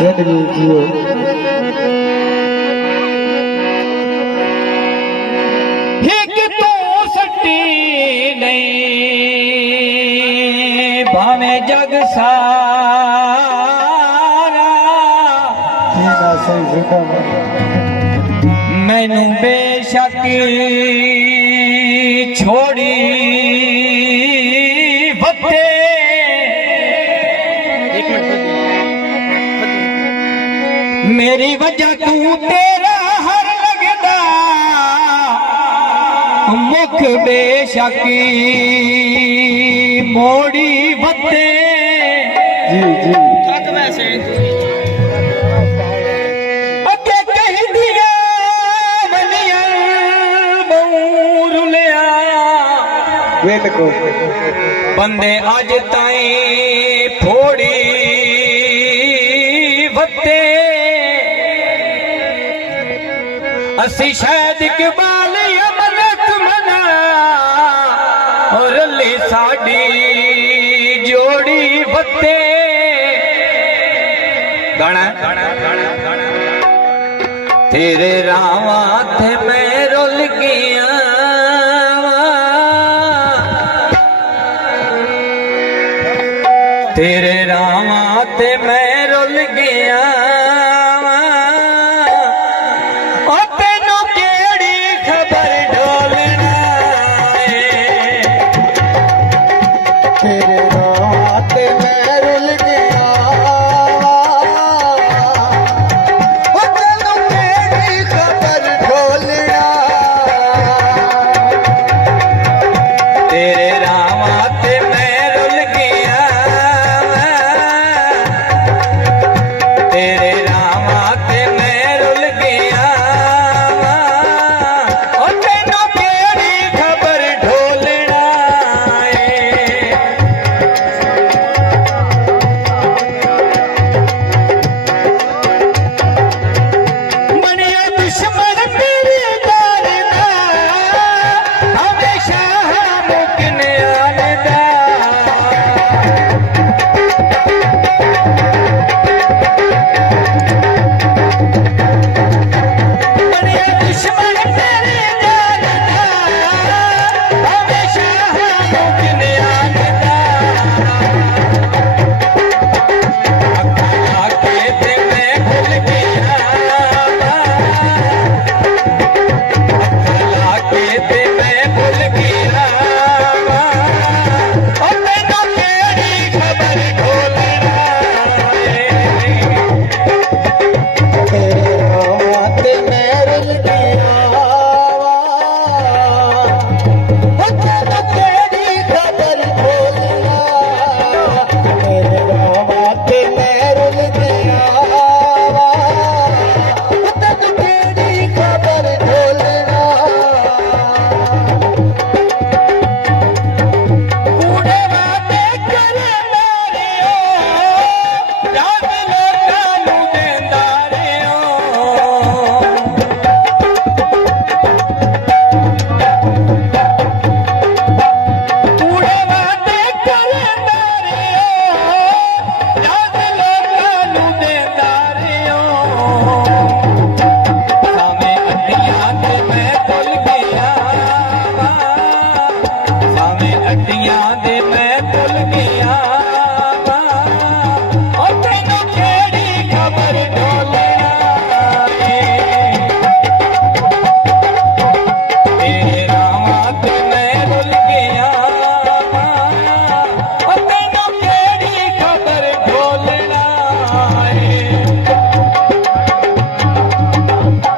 जिंदगी जियो। एक तो सट्टी नहीं भावे जग सारा जीना सही जिंदा मैनू बेशक छोड़ी बत्ते मेरी वजह तू तेरा हर लगदा मुख बेशक मोड़ी बत्ते जी जी अगे कह दिया बनिया बऊर लिया बिल्कुल बंदे अज ताई फोड़ी बत्ते असी शायद इकबाल अमरत मना और ले साड़ी जोड़ी बत्ते गाना तेरे रावा थे मैं रुल गया तेरे रावा थे मैं रुल गया